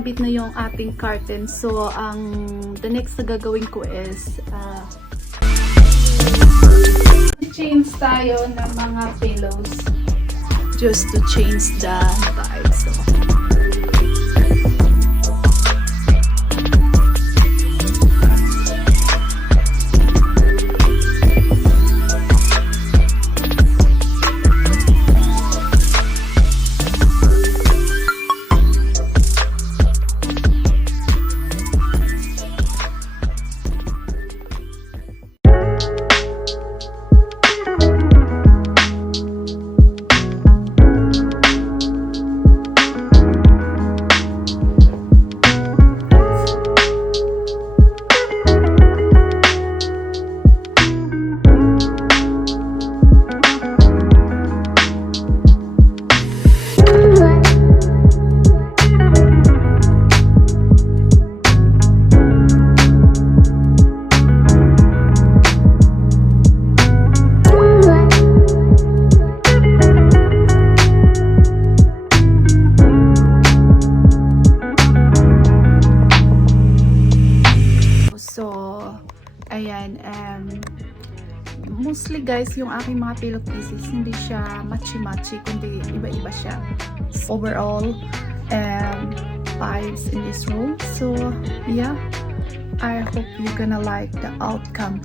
nakabit na yung ating curtain. So, the next na gagawin ko is change tayo ng mga pillows just to change the vibe. So, ayan, mostly guys, yung aking mga pillow pieces, hindi siya matchy-matchy, kundi iba-iba siya. Overall, vibes in this room. So, yeah, I hope you're gonna like the outcome.